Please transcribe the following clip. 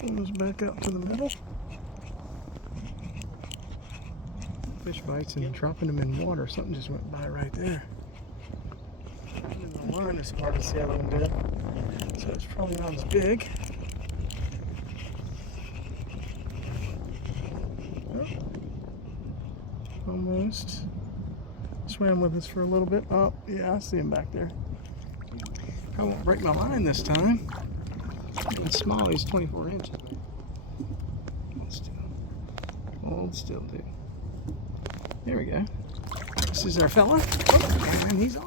Goes back out to the middle. Fish bites and dropping them in water. Something just went by right there. And the line is hard as the other one did, so it's probably not as big. Oh, almost. Swam with us for a little bit. Oh, yeah, I see him back there. I won't break my line this time. It's small, he's 24 inches. Hold still. Hold still, dude. There we go. This is our fella. Oh, and he's off.